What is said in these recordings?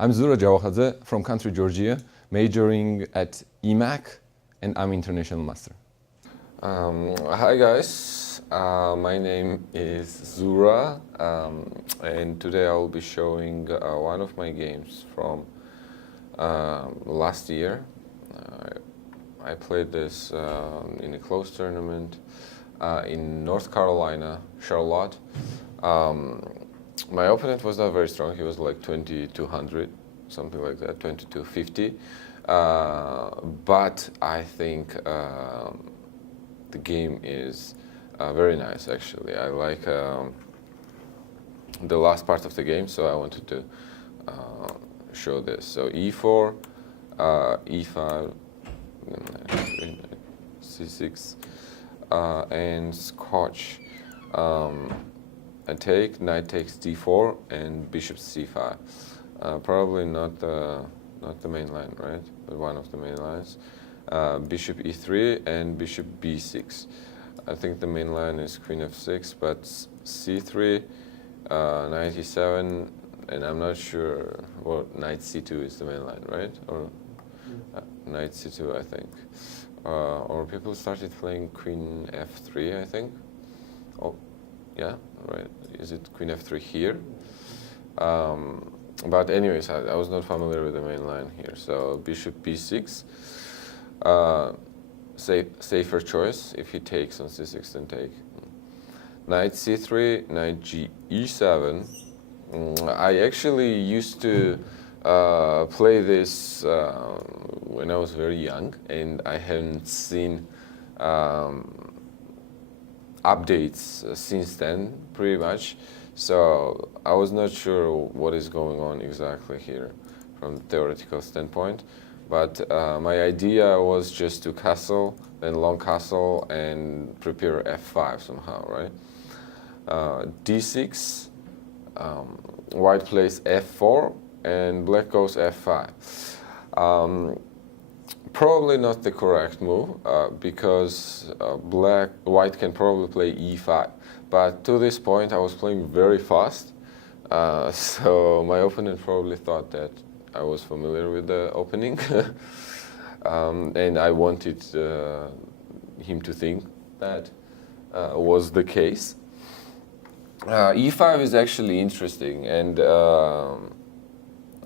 I'm Javakhadze from country Georgia, majoring at EMAC, and I'm international master. Hi guys, my name is Zura, and today I will be showing one of my games from last year. I played this in a close tournament in North Carolina, Charlotte. My opponent was not very strong. He was like 2200, something like that, 2250. But I think the game is very nice, actually. I like the last part of the game, so I wanted to show this. So e4, e5, c6, and scotch. I take, knight takes d4, and bishop c5. Probably not the main line, right? But one of the main lines. Bishop e3 and bishop b6. I think the main line is queen f6, but c3, knight e7, and I'm not sure. Well, knight c2 is the main line, right? Or knight c2, I think. Or people started playing queen f3, I think. Oh, yeah, right. Is it queen f3 here? But anyways, I was not familiar with the main line here. So bishop b6, safer choice. If he takes on c6, then take. Knight c3, knight e7. I actually used to play this when I was very young, and I hadn't seen updates since then, pretty much. So I was not sure what is going on exactly here from the theoretical standpoint. But my idea was just to castle, then long castle, and prepare f5 somehow, right? d6, white plays f4, and black goes f5. Probably not the correct move because white can probably play e5. But to this point, I was playing very fast, so my opponent probably thought that I was familiar with the opening, and I wanted him to think that was the case. e5 is actually interesting, and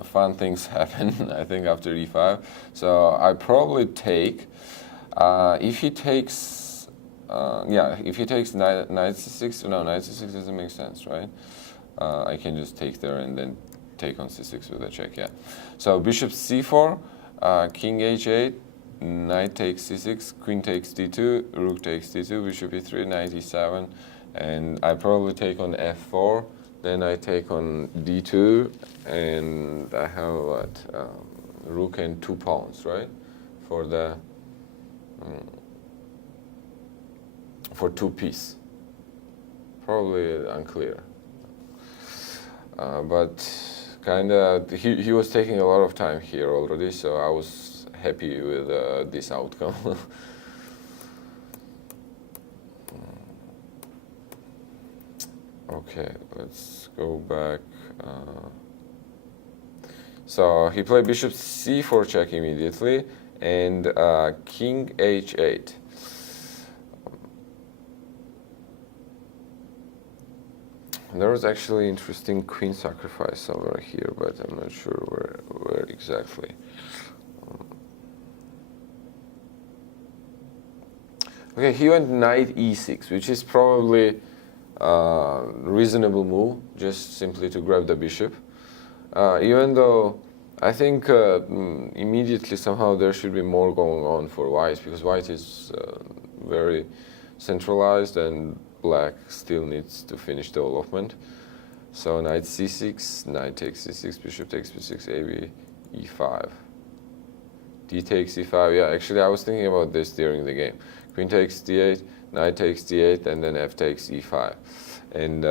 fun things happen, I think, after e5. So I probably take, if he takes, if he takes knight c6, no, knight c6 doesn't make sense, right? I can just take there and then take on c6 with a check, yeah. So bishop c4, king h8, knight takes c6, queen takes d2, rook takes d2, bishop e3, knight e7, and I probably take on f4, then I take on d2, and I have what, rook and 2 pawns, right? For the for 2 piece. Probably unclear. But kinda he was taking a lot of time here already, so I was happy with this outcome. Okay, let's go back. So he played bishop c4 check immediately, and king h8. There was actually interesting queen sacrifice somewhere here, but I'm not sure where exactly. Okay, he went knight e6, which is probably reasonable move, just simply to grab the bishop. Even though I think immediately somehow there should be more going on for white, because white is very centralized and black still needs to finish development. So knight c6, knight takes c6, bishop takes b6, ab, e5. D takes e5, yeah, actually I was thinking about this during the game. Queen takes d8, knight takes d8, and then f takes e5. And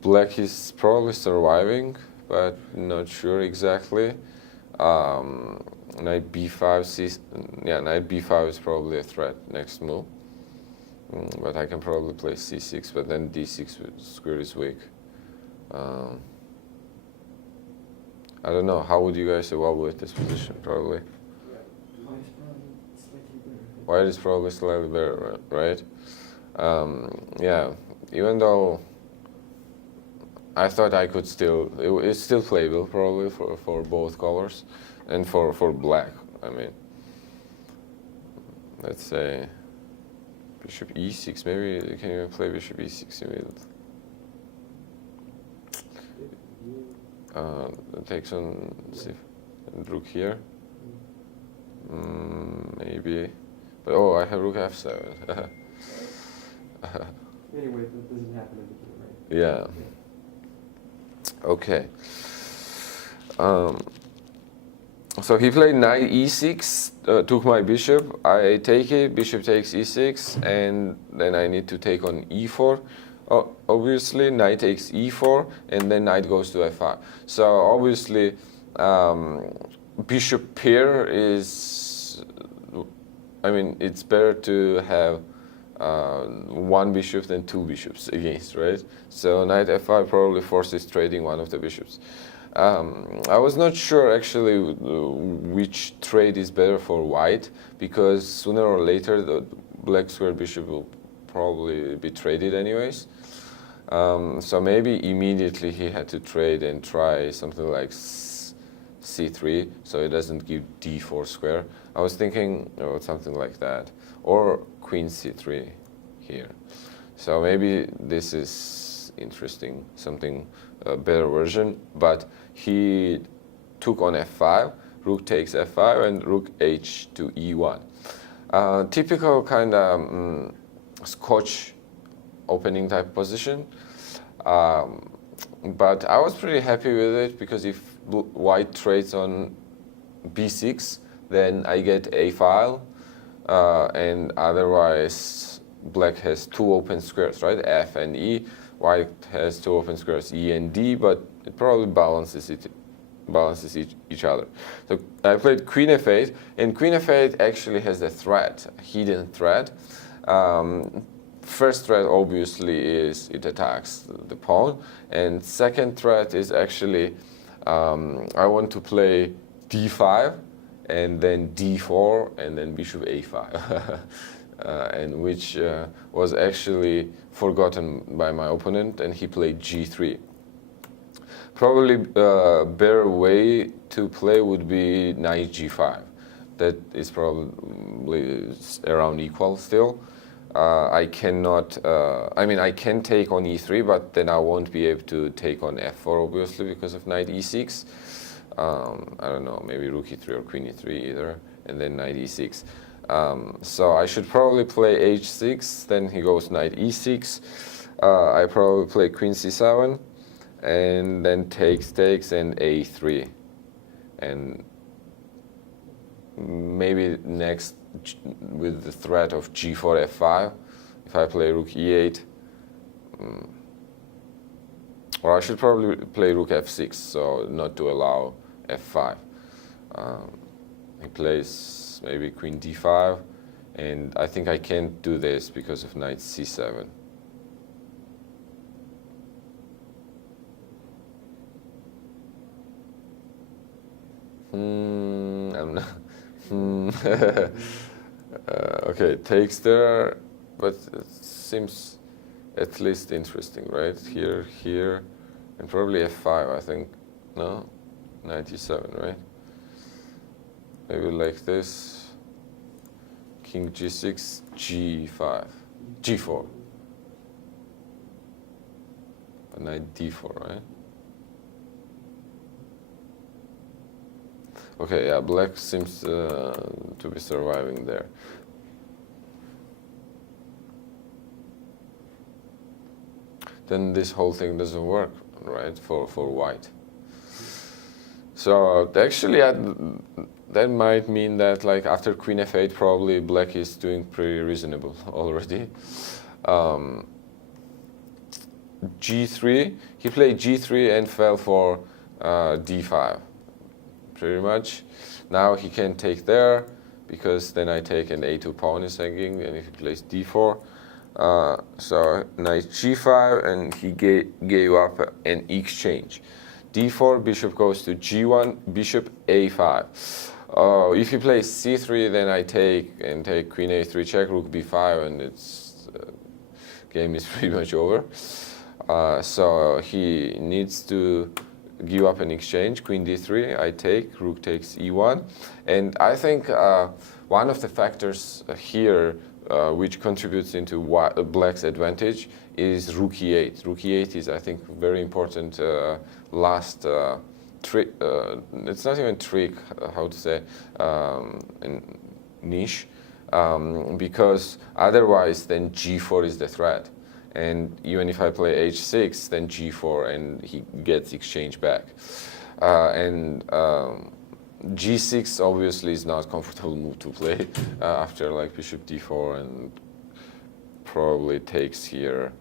black is probably surviving, but not sure exactly. Knight b5, knight b5 is probably a threat next move. But I can probably play c6, but then d6 square is weak. Um, I don't know. How would you guys evaluate this position? Probably white is probably slightly better, right? Yeah. Even though I thought I could still, it's still playable probably for both colors, and for black. I mean, let's say bishop e6. Maybe you can even play bishop e6 immediately. Takes on and rook here. Maybe, but oh, I have rook f7. Anyway, that doesn't happen in the game, right? Yeah. Okay. So he played knight e6, took my bishop. I take it, bishop takes e6, and then I need to take on e4. Obviously, knight takes e4, and then knight goes to f5. So obviously, bishop pair is, I mean, it's better to have one bishop than two bishops against, right? So knight f5 probably forces trading one of the bishops. I was not sure actually which trade is better for white, because sooner or later the black square bishop will probably be traded anyways. So maybe immediately he had to trade and try something like c3, so it doesn't give d4 square. I was thinking something like that, or queen c3 here. So maybe this is interesting, something better version. But he took on f5, rook takes f5, and rook h to e1. Typical kind of Scotch opening type position. But I was pretty happy with it, because if white trades on b6, then I get a file, and otherwise black has two open squares, right? F and E. White has two open squares, E and D, but it probably balances each other. So I played queen f8, and queen f8 actually has a threat, a hidden threat. First threat obviously is it attacks the pawn, and second threat is actually I want to play d5 and then d4 and then bishop a5, and which was actually forgotten by my opponent, and he played g3. Probably a better way to play would be knight g5. That is probably around equal still. I cannot, I mean, I can take on e3, but then I won't be able to take on f4, obviously, because of knight e6. I don't know, maybe rook e3 or queen e3 either, and then knight e6. So I should probably play h6, then he goes knight e6. I probably play queen c7, and then takes, and a3. And maybe next, with the threat of g4, f5, if I play rook e8, or I should probably play rook f6, so not to allow f5. He plays maybe queen d5, and I think I can't do this because of knight c7. I'm not. Okay, takes there, but it seems at least interesting, right? Here, here, and probably f5, I think. No? Knight e7, right? Maybe like this. King g6, g5, g4. Knight d4, right? Okay, yeah, black seems to be surviving there. Then this whole thing doesn't work, right, for white. So actually, that might mean that, like, after queen f8, probably black is doing pretty reasonable already. g3, he played g3 and fell for d5. Pretty much. Now he can take there, because then I take an a2 pawn is hanging, and if he plays d4, So knight g5, and he gave up an exchange. d4, bishop goes to g1, bishop a5. If he plays c3, then I take queen a3 check, rook b5, and it's game is pretty much over. So he needs to give up an exchange. Queen d3, I take, rook takes e1, and I think one of the factors here which contributes into black's advantage is rook e8. Rook e8 is, I think, very important last trick. It's not even trick, how to say, niche, because otherwise then g4 is the threat. And even if I play h6, then g4, and he gets exchange back. G6 obviously is not a comfortable move to play after like bishop d4, and probably takes here,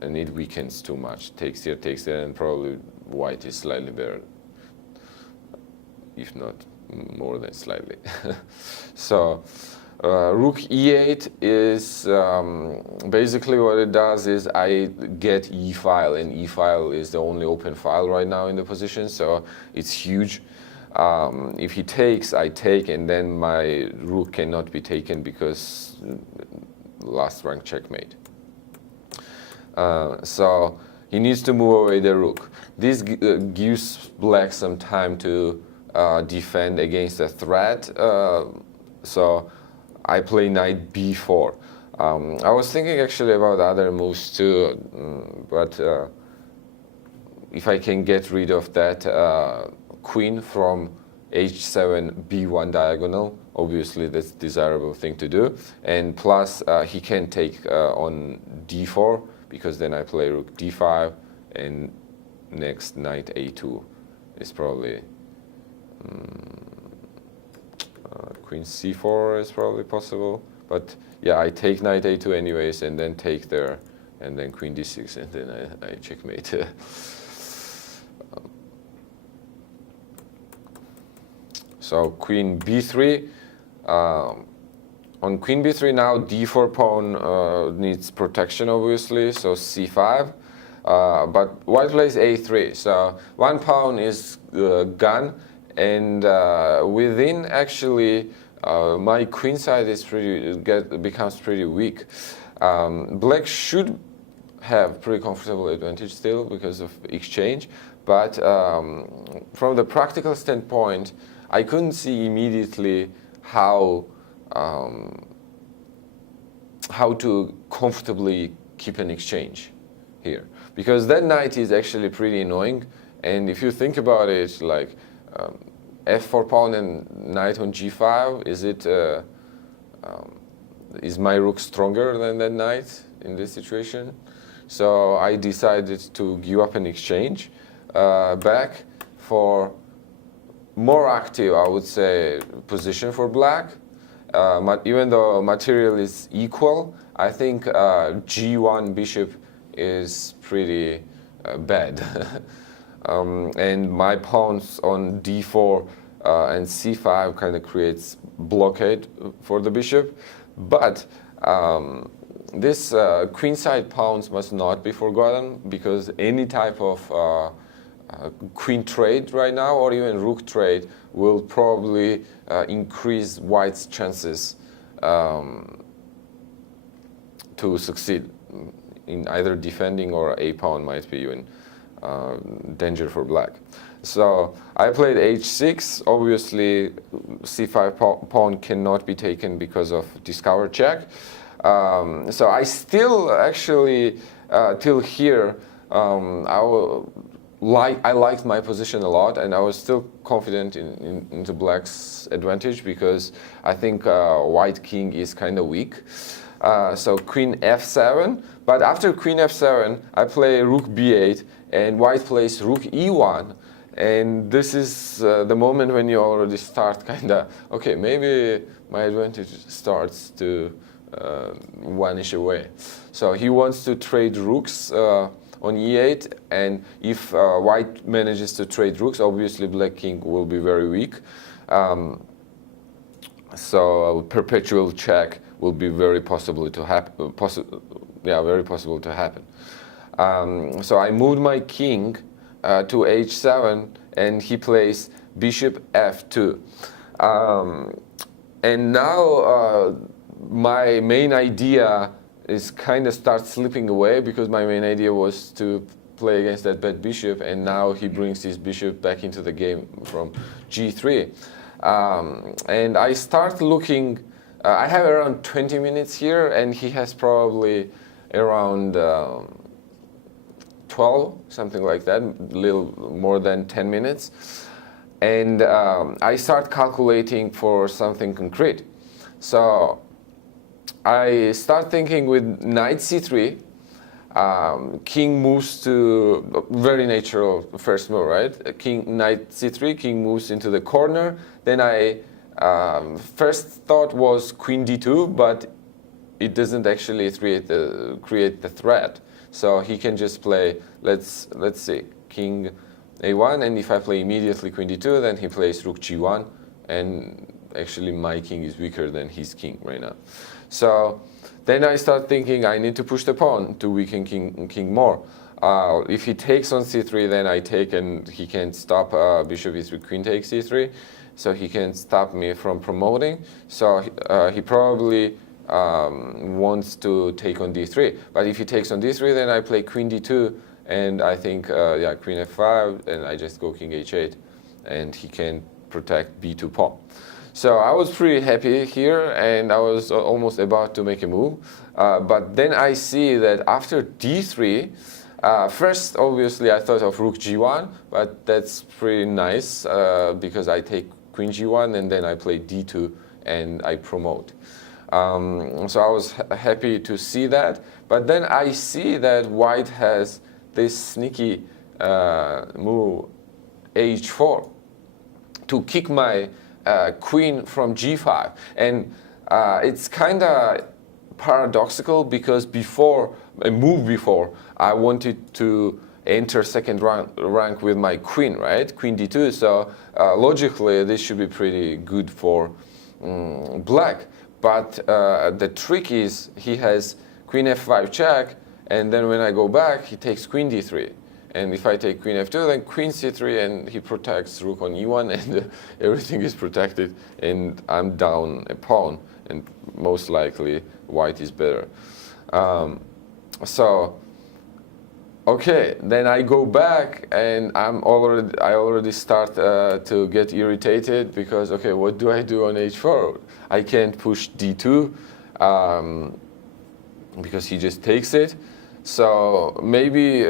and it weakens too much. Takes here, takes there, and probably white is slightly better, if not more than slightly. So rook e8 is basically what it does is I get e file, and e file is the only open file right now in the position, so it's huge. If he takes, I take, and then my rook cannot be taken because last rank checkmate. So he needs to move away the rook. This gives black some time to defend against a threat. So I play knight b4. I was thinking actually about other moves too, but if I can get rid of that queen from h7 b1 diagonal, obviously that's a desirable thing to do, and plus he can take on d4, because then I play rook d5, and next knight a2 is probably queen c4 is probably possible, but yeah, I take knight a2 anyways, and then take there, and then queen d6, and then I checkmate. So queen b3. On queen b3 now, d4 pawn needs protection, obviously, so c5. But white plays a3, so one pawn is gone, and within actually my queen side is becomes pretty weak. Black should have pretty comfortable advantage still because of exchange, but from the practical standpoint, I couldn't see immediately how to comfortably keep an exchange here, because that knight is actually pretty annoying. And if you think about it, like f4 pawn and knight on g5, is my rook stronger than that knight in this situation? So I decided to give up an exchange back for more active, I would say, position for black. Even though material is equal, I think g1 bishop is pretty bad. And my pawns on d4 and c5 kind of creates blockade for the bishop. But this queenside pawns must not be forgotten, because any type of queen trade right now, or even rook trade, will probably increase white's chances to succeed in either defending, or a pawn might be even danger for black. So I played h6. Obviously, c5 pawn cannot be taken because of discover check. So I still actually, till here, I liked my position a lot, and I was still confident into black's advantage, because I think white king is kind of weak. So queen f7, but after queen f7, I play rook b8, and white plays rook e1. And this is the moment when you already start kind of, okay, maybe my advantage starts to vanish away. So he wants to trade rooks on e8, and if white manages to trade rooks, obviously black king will be very weak. So perpetual check will be very possible to happen. Very possible to happen. So I moved my king to h7, and he plays bishop f2. And now my main idea is kind of starts slipping away, because my main idea was to play against that bad bishop, and now he brings his bishop back into the game from g3. And I start looking, I have around 20 minutes here, and he has probably around 12, something like that, a little more than 10 minutes. And I start calculating for something concrete. So I start thinking with knight c3, king moves to, very natural first move, right? King, knight c3, king moves into the corner. Then I, first thought was queen d2, but it doesn't actually create the threat. So he can just play, let's see, king a1, and if I play immediately queen d2, then he plays rook g1, and actually my king is weaker than his king right now. So then I start thinking I need to push the pawn to weaken king more. If he takes on c3, then I take, and he can't stop bishop e3, queen takes c3, so he can stop me from promoting. So he probably wants to take on d3. But if he takes on d3, then I play queen d2, and I think, queen f5, and I just go king h8, and he can protect b2 pawn. So I was pretty happy here, and I was almost about to make a move. But then I see that after d3, first, obviously, I thought of rook g1, but that's pretty nice, because I take queen g1, and then I play d2, and I promote. So I was happy to see that. But then I see that white has this sneaky move h4 to kick my queen from g5. And it's kind of paradoxical, because before, I wanted to enter second rank with my queen, right? Queen d2. So logically, this should be pretty good for black. But the trick is he has queen f5 check, and then when I go back, he takes queen d3. And if I take queen f2, then queen c3, and he protects rook on e1, and everything is protected, and I'm down a pawn, and most likely white is better. Okay, then I go back, and I already start to get irritated, because okay, what do I do on h4? I can't push d2 because he just takes it. So maybe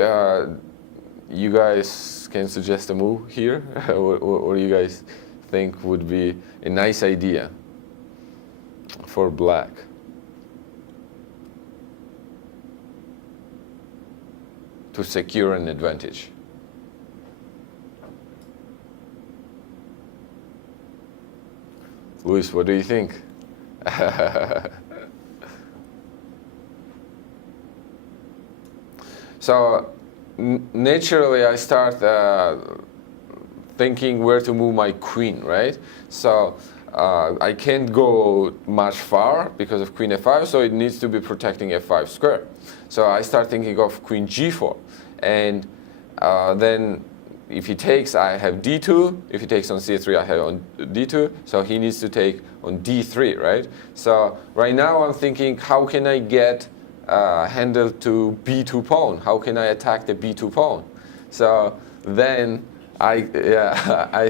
you guys can suggest a move here, or you guys think would be a nice idea for black. To secure an advantage. Luis, what do you think? So naturally I start thinking where to move my queen, right? So I can't go much far because of queen f5, so it needs to be protecting f5 square. So I start thinking of queen g4, and then if he takes, I have d2. If he takes on c3, I have on d2. So he needs to take on d3, right? So right now I'm thinking, how can I get handle to b2 pawn? How can I attack the b2 pawn? So then I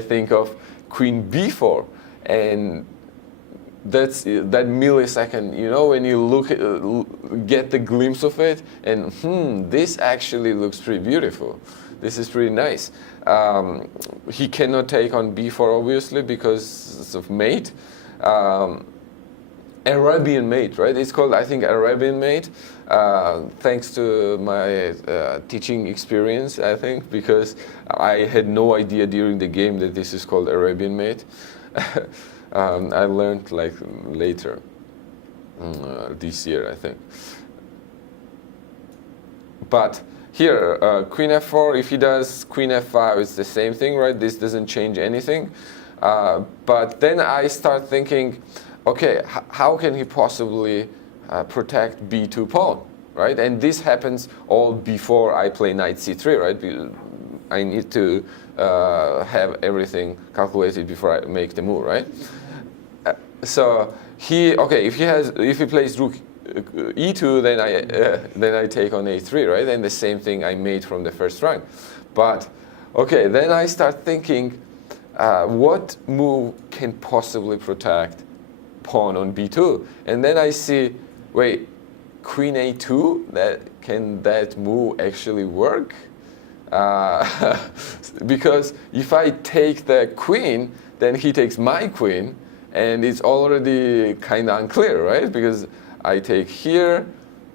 think of queen b4, and that's that millisecond, you know, when you look at, get the glimpse of it, and this actually looks pretty beautiful. This is pretty nice. He cannot take on b4, obviously, because of mate. Arabian mate, right? It's called, I think, Arabian mate, thanks to my teaching experience, I think, because I had no idea during the game that this is called Arabian mate. I learned like later this year, I think. But here, queen f4, if he does queen f5, it's the same thing, right? This doesn't change anything. But then I start thinking, okay, how can he possibly protect b2 pawn, right? And this happens all before I play knight c3, right? I need to have everything calculated before I make the move, right? So if he plays rook e2, then I take on a3, right? And the same thing I made from the first rank. But okay, then I start thinking, what move can possibly protect pawn on b2? And then I see, wait, queen a2, can that move actually work? Because if I take the queen, then he takes my queen, and it's already kind of unclear, right? Because I take here.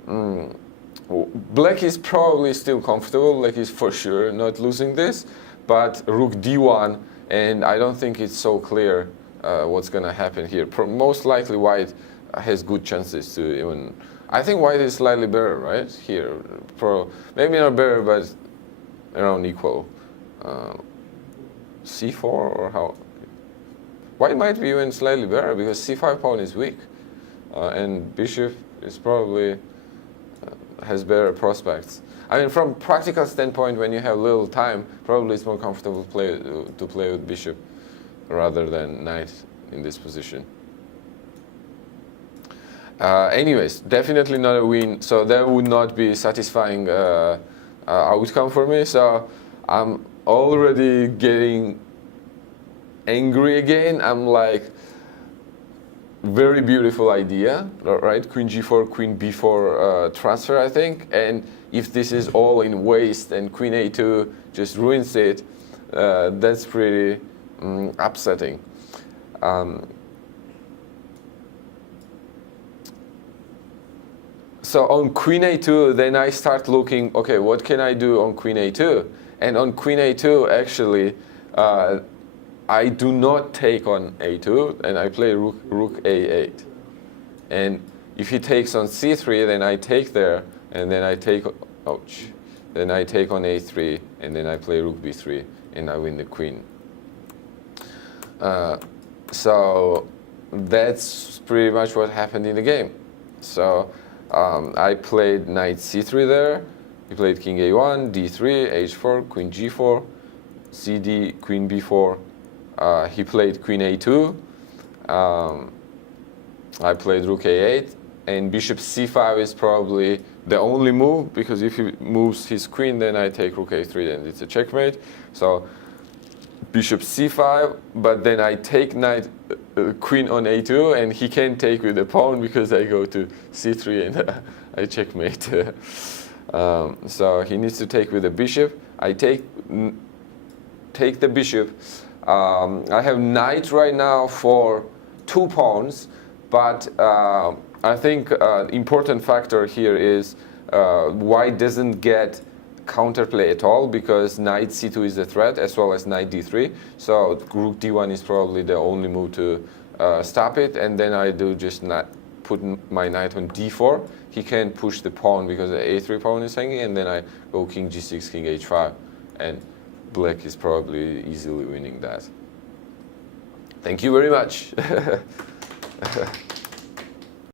Black is probably still comfortable. Black is for sure not losing this, but rook d1, and I don't think it's so clear what's going to happen here. Most likely white has good chances to even. I think white is slightly better, right? Here, maybe not better, but around equal. c4 or how? White might be even slightly better because c5 pawn is weak, and bishop is probably has better prospects. I mean, from practical standpoint, when you have little time, probably it's more comfortable to play with bishop rather than knight in this position. Anyways, definitely not a win, so that would not be satisfying outcome for me. So I'm already getting angry again. I'm like, very beautiful idea, right? Queen g4, queen b4 transfer, I think. And if this is all in waste and queen a2 just ruins it, that's pretty upsetting. So on queen a2, then I start looking, okay, what can I do on queen a2? And on queen a2, actually, I do not take on a2, and I play rook a8. And if he takes on c3, then I take there, and then I take, ouch, then I take on a3, and then I play rook b3, and I win the queen. So that's pretty much what happened in the game. So I played knight c3 there. He played king a1, d3, h4, queen g4, cd, queen b4. He played queen a2. I played rook a8, and bishop c5 is probably the only move, because if he moves his queen, then I take rook a3, and it's a checkmate. So bishop c5, but then I take knight queen on a2, and he can't take with the pawn because I go to c3 and I checkmate. So he needs to take with the bishop. I take the bishop. I have knight right now for 2 pawns, but I think important factor here is white doesn't get counterplay at all, because knight c2 is a threat, as well as knight d3. So rook d1 is probably the only move to stop it, and then I do just put my knight on d4. He can't push the pawn because the a3 pawn is hanging, and then I go king g6, king h5, and black is probably easily winning that. Thank you very much.